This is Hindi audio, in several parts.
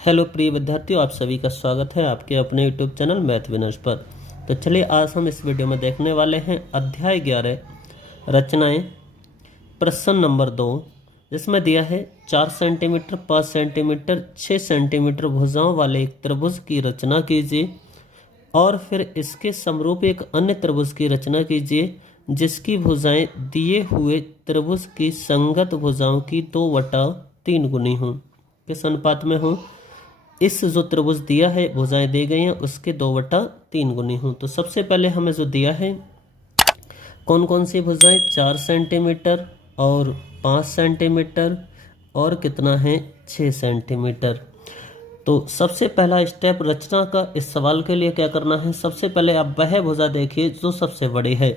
हेलो प्रिय विद्यार्थियों, आप सभी का स्वागत है आपके अपने यूट्यूब चैनल मैथ विनर्स पर। तो चलिए आज हम इस वीडियो में देखने वाले हैं अध्याय 11 रचनाएं, प्रश्न नंबर 2, जिसमें दिया है 4 सेंटीमीटर 5 सेंटीमीटर 6 सेंटीमीटर भुजाओं वाले एक त्रिभुज की रचना कीजिए और फिर इसके समरूप एक अन्य त्रिभुज की रचना कीजिए जिसकी भुजाएं दिए हुए त्रिभुज की संगत भुजाओं की 2/3 गुनी हों, किस अनुपात में हो। इस जो त्रिभुज दिया है भुजाएं दी गई हैं उसके 2/3 गुनी हों। तो सबसे पहले हमें जो दिया है कौन कौन सी भुजाएं, 4 सेंटीमीटर और 5 सेंटीमीटर और कितना है 6 सेंटीमीटर। तो सबसे पहला स्टेप रचना का इस सवाल के लिए क्या करना है, सबसे पहले आप वह भुजा देखिए जो सबसे बड़ी है।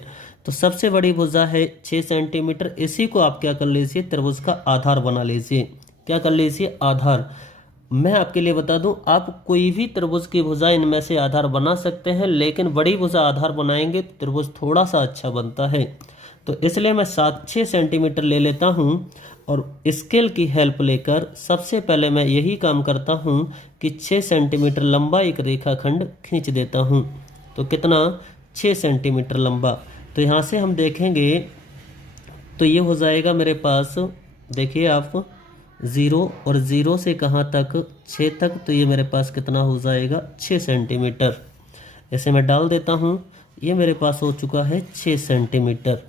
तो सबसे बड़ी भुजा है 6 सेंटीमीटर, इसी को आप क्या कर लीजिए, त्रिभुज का आधार बना लीजिए। क्या कर लीजिए, आधार। मैं आपके लिए बता दूं, आप कोई भी त्रिभुज की भुजा इनमें से आधार बना सकते हैं, लेकिन बड़ी भुजा आधार बनाएंगे तो त्रिभुज थोड़ा सा अच्छा बनता है। तो इसलिए मैं 6 सेंटीमीटर ले लेता हूं और स्केल की हेल्प लेकर सबसे पहले मैं यही काम करता हूं कि 6 सेंटीमीटर लंबा एक रेखाखंड खींच देता हूं। तो कितना, 6 सेंटीमीटर लंबा। तो यहाँ से हम देखेंगे तो ये हो जाएगा मेरे पास, देखिए आप, 0 और 0 से कहाँ तक, 6 तक। तो ये मेरे पास कितना हो जाएगा, 6 सेंटीमीटर। ऐसे मैं डाल देता हूँ, ये मेरे पास हो चुका है 6 सेंटीमीटर।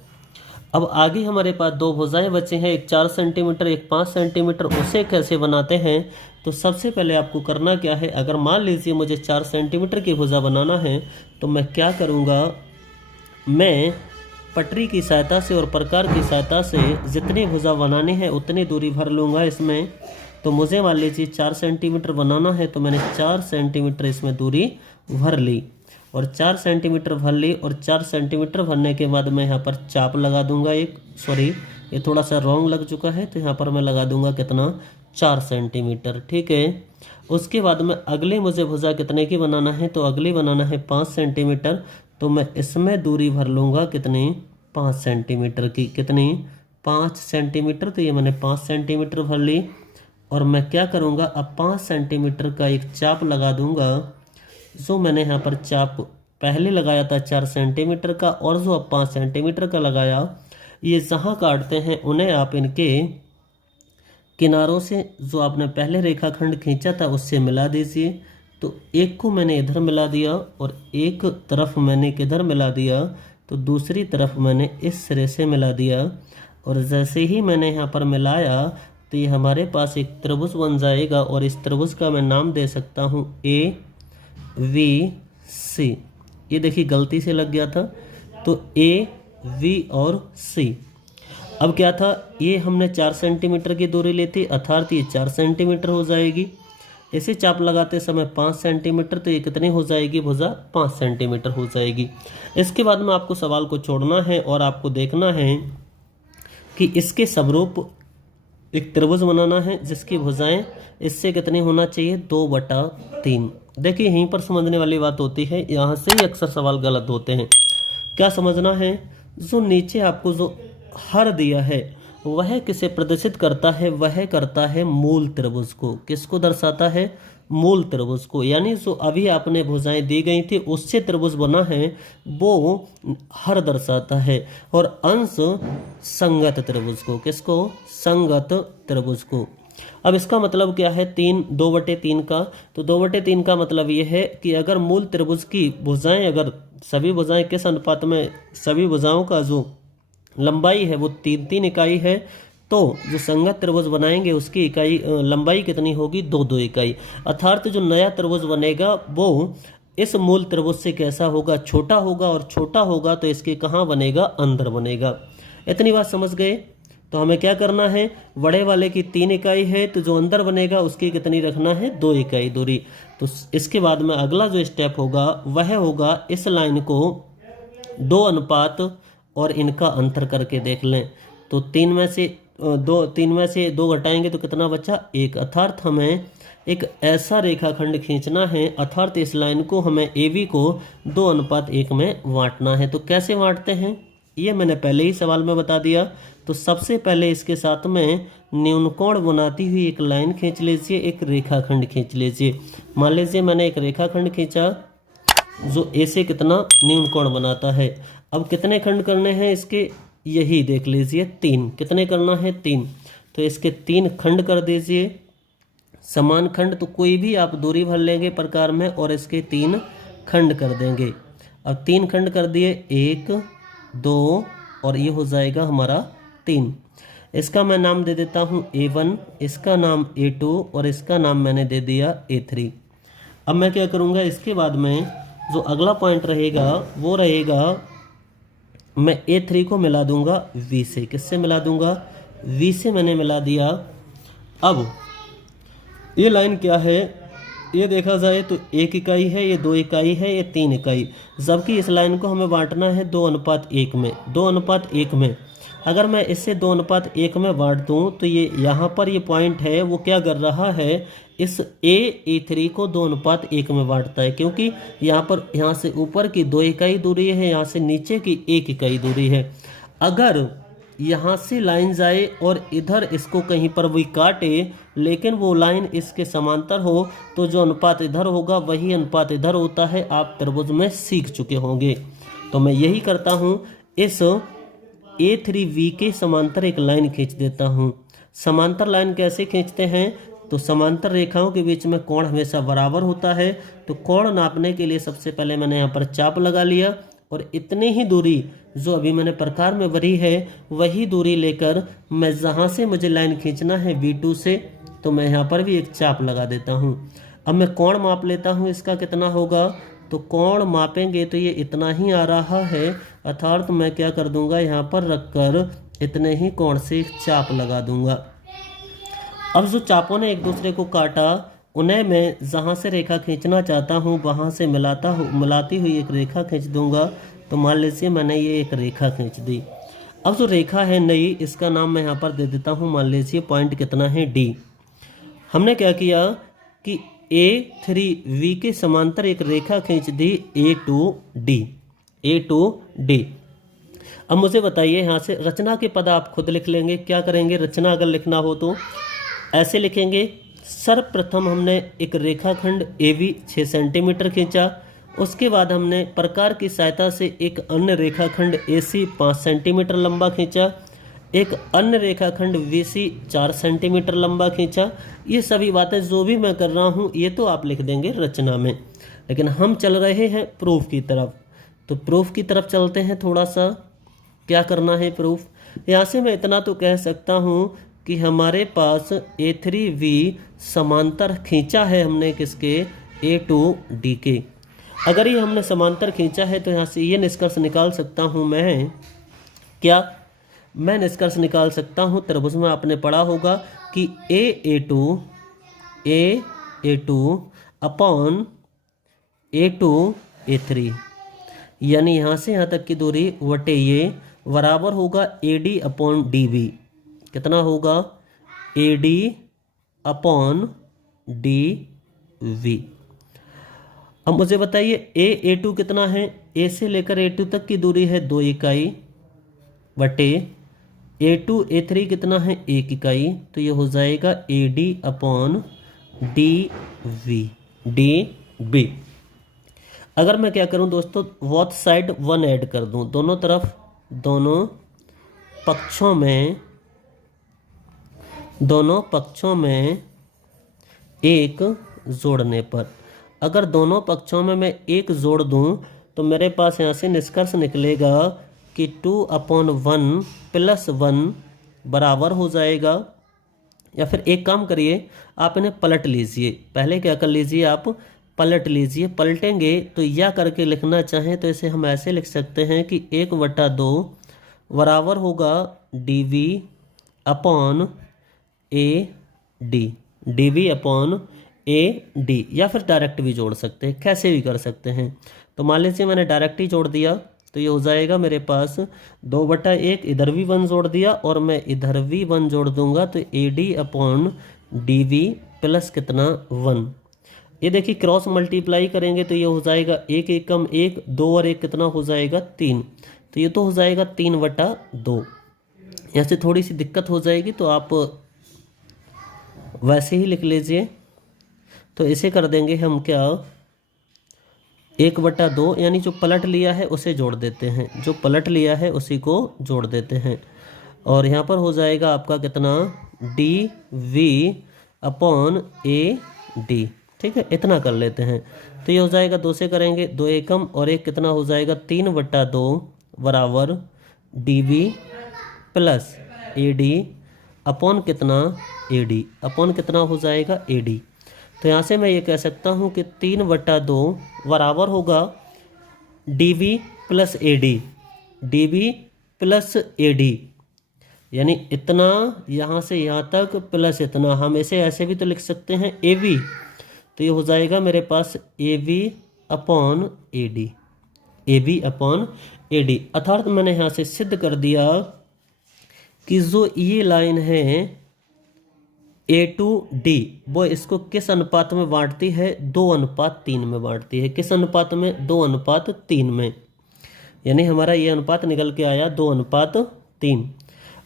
अब आगे हमारे पास दो भुजाएं बचे हैं, एक 4 सेंटीमीटर एक 5 सेंटीमीटर। उसे कैसे बनाते हैं, तो सबसे पहले आपको करना क्या है, अगर मान लीजिए मुझे 4 सेंटीमीटर की भुजा बनाना है तो मैं क्या करूँगा, मैं पटरी की सहायता से और प्रकार की सहायता से जितनी भुजा बनानी है उतनी दूरी भर लूँगा इसमें। तो मुझे मान लीजिए 4 सेंटीमीटर बनाना है तो मैंने 4 सेंटीमीटर इसमें दूरी भर ली और 4 सेंटीमीटर भर ली। और 4 सेंटीमीटर भरने के बाद मैं यहाँ पर चाप लगा दूंगा एक, सॉरी ये थोड़ा सा रॉन्ग लग चुका है, तो यहाँ पर मैं लगा दूंगा कितना, 4 सेंटीमीटर। ठीक है। उसके बाद में अगली मुझे भुजा कितने की बनाना है, तो अगली बनाना है 5 सेंटीमीटर। तो मैं इसमें दूरी भर लूँगा कितनी, 5 सेंटीमीटर की। कितनी, 5 सेंटीमीटर। तो ये मैंने 5 सेंटीमीटर भर ली और मैं क्या करूँगा, अब 5 सेंटीमीटर का एक चाप लगा दूँगा। जो मैंने यहाँ पर चाप पहले लगाया था 4 सेंटीमीटर का और जो अब 5 सेंटीमीटर का लगाया, ये जहाँ काटते हैं उन्हें आप इनके किनारों से जो आपने पहले रेखाखंड खींचा था उससे मिला दीजिए। तो एक को मैंने इधर मिला दिया और एक तरफ मैंने किधर मिला दिया, तो दूसरी तरफ मैंने इस सिरे से मिला दिया। और जैसे ही मैंने यहाँ पर मिलाया तो ये हमारे पास एक त्रिभुज बन जाएगा और इस त्रिभुज का मैं नाम दे सकता हूँ AVC। ये देखिए गलती से लग गया था, तो AV और C। अब क्या था, ये हमने 4 सेंटीमीटर की दूरी ली थी, अर्थात ये 4 सेंटीमीटर हो जाएगी। इसे चाप लगाते समय 5 सेंटीमीटर, तो ये कितनी हो जाएगी भुजा, 5 सेंटीमीटर हो जाएगी। इसके बाद में आपको सवाल को छोड़ना है और आपको देखना है कि इसके समरूप एक त्रिभुज बनाना है जिसकी भुजाएं इससे कितनी होना चाहिए, 2/3। देखिए यहीं पर समझने वाली बात होती है, यहाँ से ही अक्सर सवाल गलत होते हैं। क्या समझना है, जो नीचे आपको जो हर दिया है वह किसे प्रदर्शित करता है, वह करता है मूल त्रिभुज को। किसको दर्शाता है, मूल त्रिभुज को। यानी जो अभी आपने भुजाएं दी गई थी उससे त्रिभुज बना है वो हर दर्शाता है। और अंश संगत त्रिभुज को, किसको, संगत त्रिभुज को। अब इसका मतलब क्या है, 2/3 का। तो 2/3 का मतलब ये है कि अगर मूल त्रिभुज की भुजाएं, अगर सभी भुजाएं किस अनुपात में, सभी भुजाओं का जो लंबाई है वो 3-3 इकाई है, तो जो संगत त्रिभुज बनाएंगे उसकी इकाई लंबाई कितनी होगी, 2-2 इकाई। अर्थात जो नया त्रिभुज बनेगा वो इस मूल त्रिभुज से कैसा होगा, छोटा होगा। और छोटा होगा तो इसके कहाँ बनेगा, अंदर बनेगा। इतनी बात समझ गए। तो हमें क्या करना है, बड़े वाले की 3 इकाई है तो जो अंदर बनेगा उसकी कितनी रखना है, 2 इकाई दूरी। तो इसके बाद में अगला जो स्टेप होगा वह होगा इस लाइन को 2 अनुपात और इनका अंतर करके देख लें। तो 3 में से 2 घटाएंगे तो कितना बचा, 1। अर्थात हमें एक ऐसा रेखाखंड खींचना है, अर्थात इस लाइन को हमें AB को 2:1 में बांटना है। तो कैसे बांटते हैं ये मैंने पहले ही सवाल में बता दिया। तो सबसे पहले इसके साथ में न्यूनकोण बनाती हुई एक लाइन खींच लीजिए, एक रेखाखंड खींच लीजिए। मान लीजिए मैंने एक रेखाखंड खींचा जो ऐसे कितना न्यूनकोण बनाता है। अब कितने खंड करने हैं इसके, यही देख लीजिए 3। कितने करना है, 3। तो इसके 3 खंड कर दीजिए। समान खंड तो कोई भी आप दूरी भर लेंगे प्रकार में और इसके 3 खंड कर देंगे। अब 3 खंड कर दिए, 1 2 और ये हो जाएगा हमारा 3। इसका मैं नाम दे देता हूँ A1, इसका नाम A2 और इसका नाम मैंने दे दिया A3। अब मैं क्या करूँगा, इसके बाद में जो अगला पॉइंट रहेगा वो रहेगा, मैं A3 को मिला दूंगा V से। किससे मिला दूंगा, V से मैंने मिला दिया। अब ये लाइन क्या है, ये देखा जाए तो 1 इकाई है, ये 2 इकाई है, ये 3 इकाई, जबकि इस लाइन को हमें बांटना है 2:1 में। 2:1 में अगर मैं इससे 2:1 में बांट दूं तो ये यहाँ पर ये पॉइंट है वो क्या कर रहा है, इस A3 को 2:1 में बांटता है, क्योंकि यहाँ से ऊपर की 2 इकाई दूरी है, यहाँ से नीचे की 1 इकाई दूरी है। अगर यहाँ से लाइन जाए और इधर इसको कहीं पर भी काटे लेकिन वो लाइन इसके समांतर हो तो जो अनुपात इधर होगा वही अनुपात इधर होता है। आप त्रिभुज में सीख चुके होंगे। तो मैं यही करता हूँ, इस A3V के समांतर एक लाइन खींच देता हूँ। समांतर लाइन कैसे खींचते हैं, तो समांतर रेखाओं के बीच में कोण हमेशा बराबर होता है। तो कोण नापने के लिए सबसे पहले मैंने यहाँ पर चाप लगा लिया और इतनी ही दूरी जो अभी मैंने प्रकार में भरी है वही दूरी लेकर मैं जहाँ से मुझे लाइन खींचना है V2 से, तो मैं यहाँ पर भी एक चाप लगा देता हूँ। अब मैं कोण माप लेता हूँ, इसका कितना होगा, तो कोण मापेंगे तो ये इतना ही आ रहा है, अर्थात मैं क्या कर दूंगा, यहाँ पर रखकर इतने ही कोण से एक चाप लगा दूंगा। अब जो चापों ने एक दूसरे को काटा उन्हें मैं जहाँ से रेखा खींचना चाहता हूँ वहाँ से मिलाती हुई एक रेखा खींच दूंगा। तो मान लीजिए मैंने ये एक रेखा खींच दी। अब जो रेखा है नई, इसका नाम मैं यहाँ पर दे देता हूँ, मान लीजिए पॉइंट कितना है D। हमने क्या किया कि A3V के समांतर एक रेखा खींच दी A2D। अब मुझे बताइए, यहाँ से रचना के पद आप खुद लिख लेंगे। क्या करेंगे, रचना अगर लिखना हो तो ऐसे लिखेंगे। सर्वप्रथम हमने एक रेखाखंड AB 6 सेंटीमीटर खींचा, उसके बाद हमने प्रकार की सहायता से एक अन्य रेखाखंड AC 5 सेंटीमीटर लंबा खींचा, एक अन्य रेखाखंड VC 4 सेंटीमीटर लंबा खींचा। ये सभी बातें जो भी मैं कर रहा हूँ ये तो आप लिख देंगे रचना में, लेकिन हम चल रहे हैं प्रूफ की तरफ। तो प्रूफ की तरफ चलते हैं। थोड़ा सा क्या करना है प्रूफ, यहाँ से मैं इतना तो कह सकता हूँ कि हमारे पास A3V समांतर खींचा है हमने किसके, A2D के। अगर ये हमने समांतर खींचा है तो यहाँ से ये निष्कर्ष निकाल सकता हूँ मैं, क्या मैं निष्कर्ष निकाल सकता हूँ, त्रिभुज में आपने पढ़ा होगा कि A2 अपॉन A2A3, यानी यहाँ से यहाँ तक की दूरी वटे ये बराबर होगा AD अपॉन DV। कितना होगा, AD अपॉन DV। अब मुझे बताइए A2 कितना है, A से लेकर A2 तक की दूरी है 2 इकाई बटे A2A3 कितना है 1 इकाई, तो ये हो जाएगा AD अपॉन DB। अगर मैं क्या करूं दोस्तों, बोथ साइड 1 ऐड कर दूं, दोनों तरफ, दोनों पक्षों में 1 जोड़ने पर, अगर दोनों पक्षों में मैं 1 जोड़ दूं तो मेरे पास यहाँ से निष्कर्ष निकलेगा कि 2/1 + 1 बराबर हो जाएगा। या फिर एक काम करिए, आप इन्हें पलट लीजिए। पहले क्या कर लीजिए, आप पलट लीजिए। पलटेंगे तो या करके लिखना चाहें तो इसे हम ऐसे लिख सकते हैं कि 1/2 बराबर होगा DV upon AD, DV upon AD। या फिर डायरेक्ट भी जोड़ सकते हैं, कैसे भी कर सकते हैं। तो मान लीजिए मैंने डायरेक्ट ही जोड़ दिया तो ये हो जाएगा मेरे पास 2/1, इधर भी 1 जोड़ दिया और मैं इधर भी 1 जोड़ दूंगा तो AD अपॉन DV प्लस कितना 1। ये देखिए क्रॉस मल्टीप्लाई करेंगे तो ये हो जाएगा 1 एकम 1, 2 और 1 कितना हो जाएगा 3, तो ये तो हो जाएगा 3/2। यहाँ से थोड़ी सी दिक्कत हो जाएगी तो आप वैसे ही लिख लीजिए। तो इसे कर देंगे हम क्या, 1/2 यानी जो पलट लिया है उसे जोड़ देते हैं, जो पलट लिया है उसी को जोड़ देते हैं। और यहाँ पर हो जाएगा आपका कितना, dv/AD। ठीक है, इतना कर लेते हैं। तो ये हो जाएगा 2 से करेंगे, 2 एकम और 1 कितना हो जाएगा, 3/2 बराबर dv प्लस AD अपॉन कितना, AD अपॉन कितना हो जाएगा, AD। तो यहाँ से मैं ये कह सकता हूँ कि 3/2 बराबर होगा dv plus AD, dv plus AD, यानी इतना यहाँ से यहाँ तक प्लस इतना। हम इसे ऐसे भी तो लिख सकते हैं AB। तो ये हो जाएगा मेरे पास AB/AD, AB/AD। अर्थात मैंने यहाँ से सिद्ध कर दिया कि जो ये लाइन है A to D, वो इसको किस अनुपात में बांटती है, 2:3 में बांटती है। किस अनुपात में, 2:3 में। यानी हमारा ये अनुपात निकल के आया 2:3।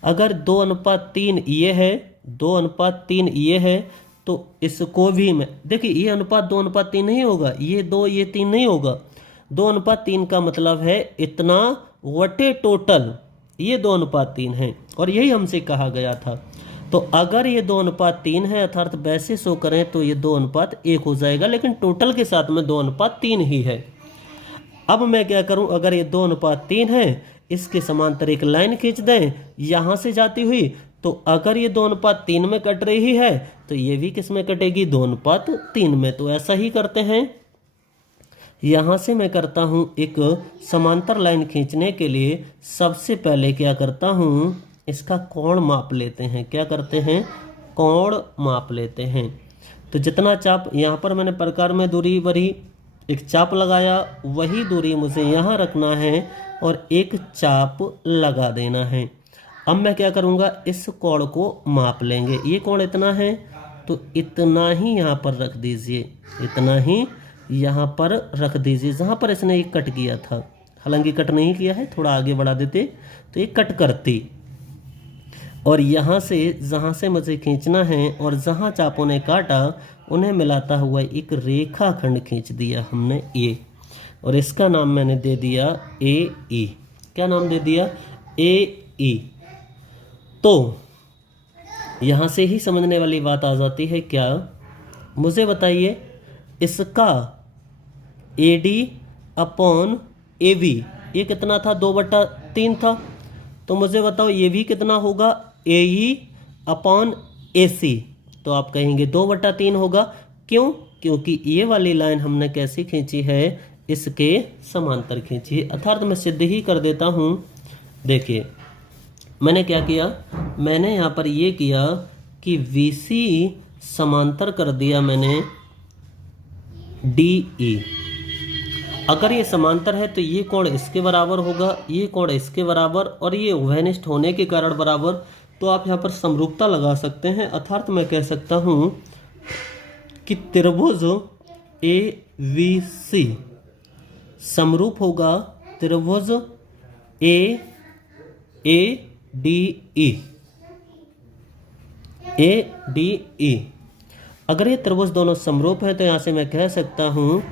अगर 2:3 ये है, 2:3 ये है, तो इसको भी मैं देखिए, ये अनुपात 2:3 नहीं होगा, ये 2 ये 3 नहीं होगा। 2:3 का मतलब है इतना वटे टोटल, ये 2:3 है। और यही हमसे कहा गया था। तो अगर ये 2:3 है, अर्थात वैसे शो करें तो ये 2:1 हो जाएगा, लेकिन टोटल के साथ में 2:3 ही है। अब मैं क्या करूं, अगर ये 2:3 है, इसके समांतर एक लाइन खींच दें यहां से जाती हुई। तो अगर ये 2:3 में कट रही है, तो ये भी किस में कटेगी, 2:3 में। तो ऐसा ही करते हैं। यहां से मैं करता हूं एक समांतर लाइन खींचने के लिए सबसे पहले क्या करता हूं, इसका कोण माप लेते हैं। क्या करते हैं, कोण माप लेते हैं। तो जितना चाप यहाँ पर मैंने प्रकार में दूरी भरी, एक चाप लगाया, वही दूरी मुझे यहाँ रखना है और एक चाप लगा देना है। अब मैं क्या करूँगा, इस कोण को माप लेंगे। ये कोण इतना है, तो इतना ही यहाँ पर रख दीजिए, इतना ही यहाँ पर रख दीजिए जहाँ पर इसने एक कट किया था। हालांकि कट नहीं किया है, थोड़ा आगे बढ़ा देते तो ये कट करती। और यहाँ से जहाँ से मुझे खींचना है और जहाँ चापों ने काटा उन्हें मिलाता हुआ एक रेखा खंड खींच दिया हमने ए, और इसका नाम मैंने दे दिया AE। क्या नाम दे दिया, AE। तो यहाँ से ही समझने वाली बात आ जाती है। क्या, मुझे बताइए, इसका AD/AB ये कितना था, 2/3 था। तो मुझे बताओ ये भी कितना होगा, AE/AC। तो आप कहेंगे 2/3 होगा। क्यों, क्योंकि ये वाली लाइन हमने कैसी खींची है, इसके समांतर खींची है। अर्थात मैं सिद्ध ही कर देता हूँ। देखिए मैंने क्या किया, मैंने यहाँ पर ये किया कि VC समांतर कर दिया मैंने DE। अगर ये समांतर है तो ये कोण इसके बराबर होगा, ये कोण इसके बराबर, और ये उभयनिष्ठ होने के कारण बराबर। तो आप यहाँ पर समरूपता लगा सकते हैं। अर्थात मैं कह सकता हूँ कि त्रिभुज ABC समरूप होगा त्रिभुज ADE। अगर ये त्रिभुज दोनों समरूप हैं तो यहाँ से मैं कह सकता हूँ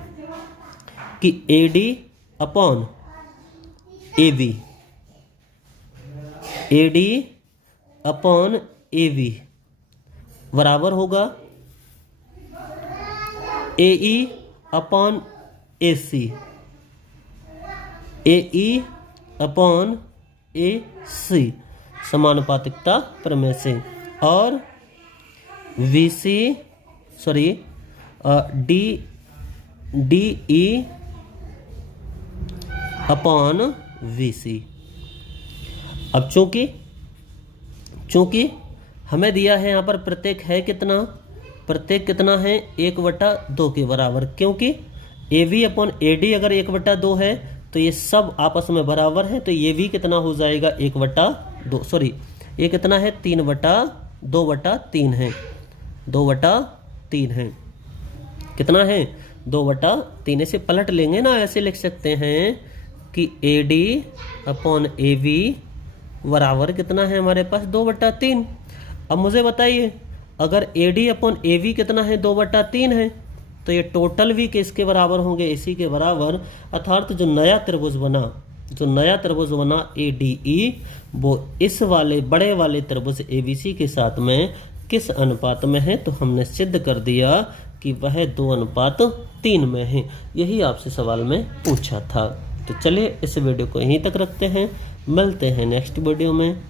कि AD/AB बराबर होगा AE/AC, AE/AC समानुपातिकता प्रमेय से। और DE/VC। अब चूंकि हमें दिया है यहाँ पर प्रत्येक है कितना, प्रत्येक कितना है, 1/2 के बराबर। क्योंकि AB/AD अगर 1/2 है तो ये सब आपस में बराबर है। तो ये भी कितना हो जाएगा, 1/2, सॉरी ये कितना है, 2/3 है, 2/3 है। कितना है, 2/3। इसे पलट लेंगे ना, ऐसे लिख सकते हैं कि AD/AB बराबर कितना है हमारे पास, 2/3। अब मुझे बताइए, अगर AD अपॉन AV कितना है, 2/3 है, तो ये टोटल भी किसके बराबर होंगे, इसी के बराबर। अर्थात जो नया त्रिभुज बना ADE, वो इस वाले बड़े वाले त्रिभुज ABC के साथ में किस अनुपात में है, तो हमने सिद्ध कर दिया कि वह 2:3 में है। यही आपसे सवाल में पूछा था। तो चलिए इस वीडियो को यहीं तक रखते हैं, मिलते हैं नेक्स्ट वीडियो में।